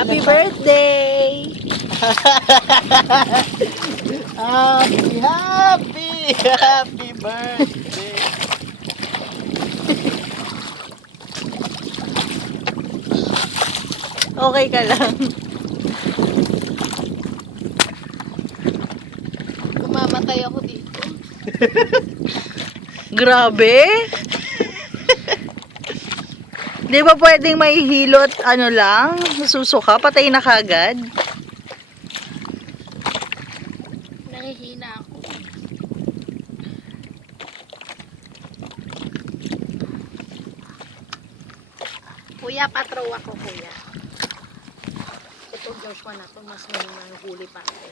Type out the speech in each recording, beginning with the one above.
Happy birthday! Happy birthday! Okay ka lang. Kumamatay ako dito. Grabe! Di ba pwedeng may hilot, ano lang, susuka, patay na kagad? Nangihina ako. Kuya, patrow ako, kuya. Ito, Joshua na to, mas may huli pa ako.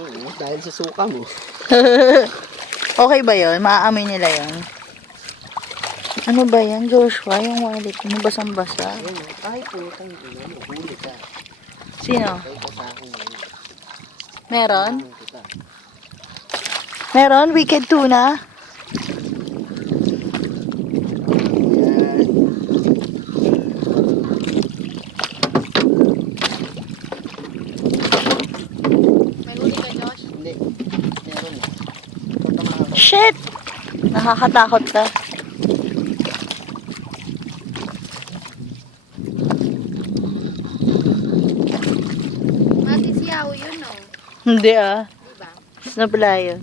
Oo, dahil sa suka mo. Okay ba yun? Maaamoy nila yun? Ano ba yan, Joshua? Yung wallet mo, basang-basa. Ayun, kahit po kung huli ka. Sino? Kahit po sa akin ngayon. Meron? Kita. Meron? Wicked tuna? Yan. May huli ka, Josh? Hindi. Meron na. Tatamaan ko. Shit! Nakakatakot ka. Matisiyaw yun, no? Hindi ah. Diba? Snapla yun.